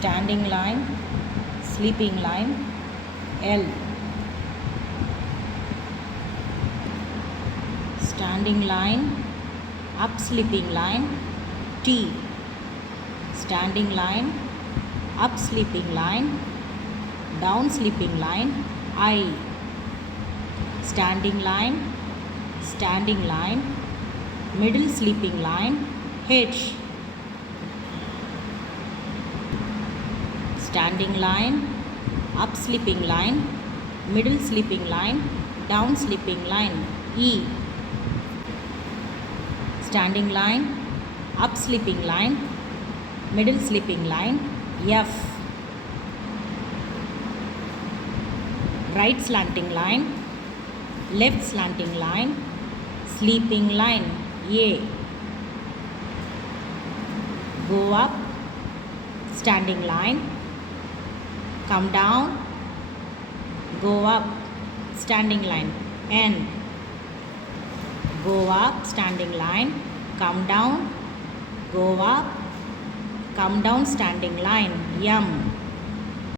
standing line, sleeping line, L. Standing line, up sleeping line, T. Standing line, up sleeping line, down sleeping line, I. Standing line, middle sleeping line, H. Standing line, up sleeping line, middle sleeping line, down sleeping line, E. Standing line, up sleeping line, middle sleeping line, F. Right slanting line, left slanting line, sleeping line, A. Go up, standing line, come down, go up, standing line, N. Go up, standing line, come down, go up, come down, standing line, M.